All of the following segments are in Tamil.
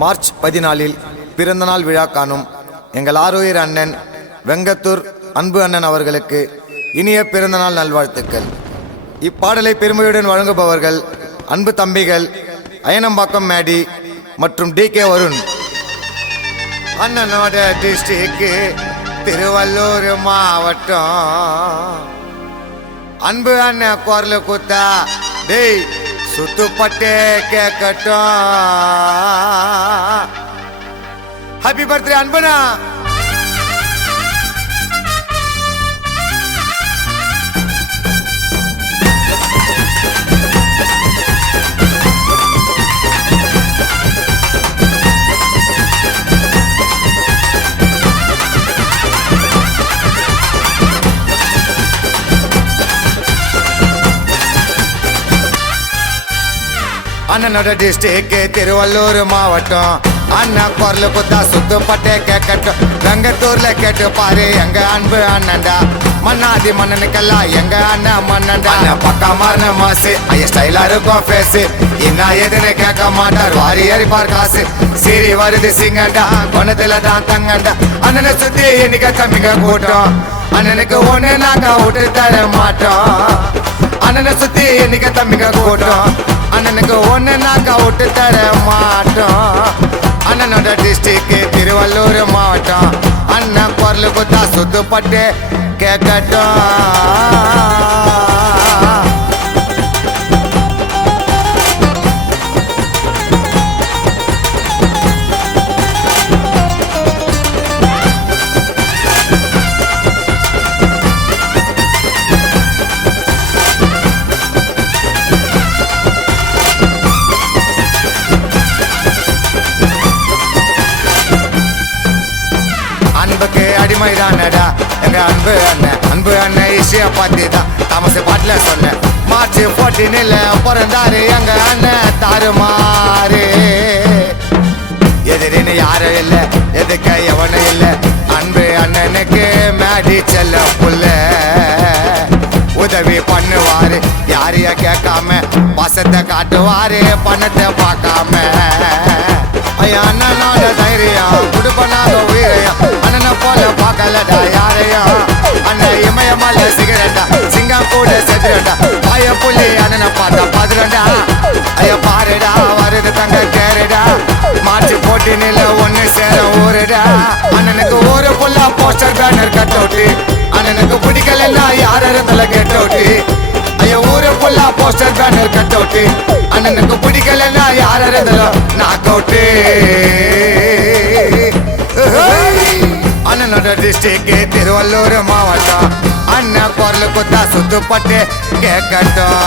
மார்ச் 14 பிறந்தநாள் விழா காணும் எங்கள் ஆரோயர் அண்ணன் வெங்கத்தூர் அன்பு அண்ணன் அவர்களுக்கு இனிய பிறந்தநாள் நல்வாழ்த்துக்கள். இப்பாடலை பெருமையுடன் வழங்குபவர்கள் அன்பு தம்பிகள் அயனம்பாக்கம் மேடி மற்றும் DK வருண். அண்ணனோட டிஸ்ட்ரிக்ட் திருவள்ளூர் மாவட்டம். அன்பு அண்ணன் குரல் குத்தா டேய் சுத்துப்பட்டே கேட்கட்டும். ஹாப்பி பர்த்டே அன்பனா. அண்ணனோட டிஸ்ட்ரிக்ட் திருவள்ளூர் மாவட்டம். அண்ணன் குரல் குத்தா சுத்துப்பட்டே கேட்கட்டும். வெங்கத்தூர்ல கேட்டு பாரு எங்க அன்பு அண்ணன்டா. மன்னாதி மன்னனுக்கெல்லாம் எங்க அண்ணன் மன்னன்டா. பக்கா மாறின மாசு ஐய ஸ்டைலா இருக்கும் ஃபேஸ். என்ன எதுன்னு கேட்க மாட்டார் வாரி எறிப்பார் காசு. சீரி வருது சிங்கண்டா குணத்துல தான் தங்கண்டா. அண்ணனை சுத்தி இன்னைக்கு கம்மிங்க கூட்டம். அண்ணனுக்கு ஒண்ணு நாங்க விட்டு தர மாட்டோம். அண்ணனை சுத்தி இன்னைக்கு தம்பிங்க கூட்டம். அண்ணனுக்கு ஒண்ணு நாங்க விட்டு தர மாட்டோம். அண்ணனோட டிஸ்ட்ரிக்ட் திருவள்ளூர் மாவட்டம். அண்ணன் குரல் குத்தா சுத்துப்பட்டு கேட்கட்டும். அன்புக்கு அடிமைதானடா எங்க அன்பு அண்ணன் ஈஸியா பார்த்துதான் தாமச பாட்டுல சொன்னேன். மார்ச் 14 பிறந்தாரு எங்க அண்ணன் தாறுமாறு. எதிரின்னு யாரும் இல்லை எதுக்க எவனும் இல்லை. அன்பு அண்ணனுக்கு மேடி செல்ல புள்ள உதவி பண்ணுவாரு. யாரைய கேட்காம பாசத்தை காட்டுவாரு பணத்தை பார்க்காம. அண்ணனோட தைரியம் குடுப்பனாக உயிரையும் அண்ணனை போல பார்க்கலடா யாரையும். அண்ணன் இமயமல்ல சிகரெட்டா சிங்கம் கூட செத்துறடா. பய புள்ளி அண்ணனை பார்த்தா பாதுரண்டா. ஐயா பாருடா வருது தங்க கேருடா. மார்ச் 14 ஒன்னு சேர ஊருடா. அண்ணனுக்கு ஒரு புல்லா போஸ்டர் பேனர் கட் அவுட்டு. அண்ணனுக்கு பிடிக்கலன்னா யார் இருந்தால கெட் அவுட்டு. ஐயா ஊரு புல்லா போஸ்டர் பேனர் கட் அவுட்டு. அண்ணனுக்கு பிடிக்கலன்னா யார் இருந்தாலும் நாக் அவுட்டு. அண்ணனோட டிஸ்ட்ரிக்ட் திருவள்ளூர் மாவட்டம். அண்ணன் குரல் குத்தா சுத்துப்பட்டு கேட்கட்டும்.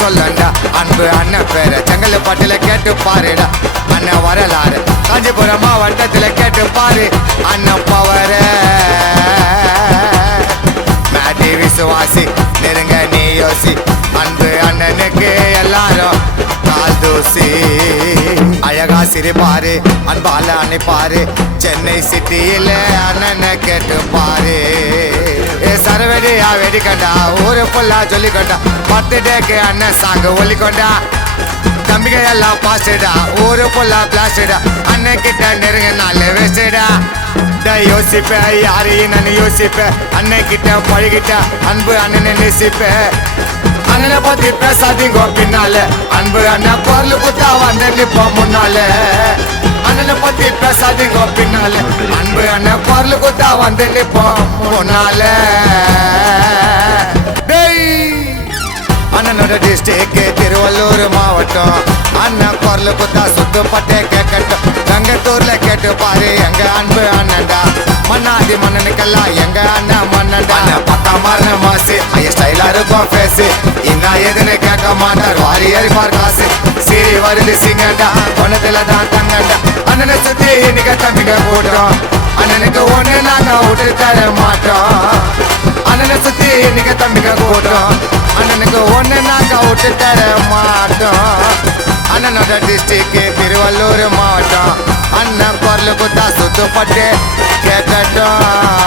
சொல்லண்டா அன்பு அண்ணன் பேர செங்கல் பாட்டுல கேட்டு பாருடா. அண்ணன் வரலாறு காஞ்சிபுரம் மாவட்டத்துல கேட்டு பாரு அண்ணன் பவர. மேடி விசுவாசி நெருங்க நீ யோசி. அன்பு அண்ணனுக்கு எல்லாரும் கால் தூசி. அழகா சிரிப்பாரு அன்பால அன்னைப்பாரு. சென்னை சிட்டியில அண்ணனை கேட்டு பாரு. சரவெடியா வெடிக்கண்டா ஊரு ஃபுல்லா சொல்லிக்கொண்டா. பர்த்டேக்கு அண்ணன் சாங்க ஒலிக்கொண்டா. தம்பிகை எல்லாம் பாஸ்டா ஊரு ஃபுல்லா பிளாஸ்டா. அண்ணன் கிட்ட நெருங்க நாள் வேஸ்டா. யோசிப்ப யாரையும் நான் யோசிப்பேன். அண்ணன் கிட்ட பழகிட்ட அன்பு அண்ணனை நேசிப்பேன். அண்ணனை பத்தி பேசாதீங்க பின்னால. அன்பு அண்ணன் குரல் குத்தா வந்து நிப்போம் முன்னால. அண்ணனை பத்தி பேசாதீங்க பின்னால. அன்பு அண்ணன் குரல் குத்தா வந்து நிப்போம் முன்னால. அண்ணனோட அண்ணனோட டிஸ்ட்ரிக்ட் திருவள்ளூர் மாவட்டம். அண்ணன் குரல் குத்தா சுத்துப்பட்டே கேட்கட்டும். கங்கத்தூர்ல கேட்டு பாரு எங்க அன்பு அண்ணன்டா. மன்னாதி மன்னனுக்கெல்லாம் எங்க அண்ணன் மன்னன்டா. அண்ணன் பத்தா மாறின மாசு ஐய ஸ்டைலா இருக்கும் பேசு. இன்னும் எதுன்னு கேட்க மாட்டார் வாரி எறிப்பார் காசு. சீரி வருது சிங்கண்டா ஒன்னதுல தான் தங்கண்டா. அண்ணனை சுத்தி இன்னைக்கு தம்பிங்க போட்டோம். அண்ணனுக்கு ஒண்ணு நாங்க விட்டு தர மாட்டோம். அண்ணனை சுத்தி இன்னைக்கு தம்பிங்க போட்டோம். அண்ணனுக்கு ஒண்ணு நாங்க விட்டு தர மாட்டோம். அண்ணனோட டிஸ்ட்ரிக்ட் திருவள்ளூர் மாவட்டம். அண்ணன் குரல் குத்தா சுத்துப்பட்டு கேட்கட்டும்.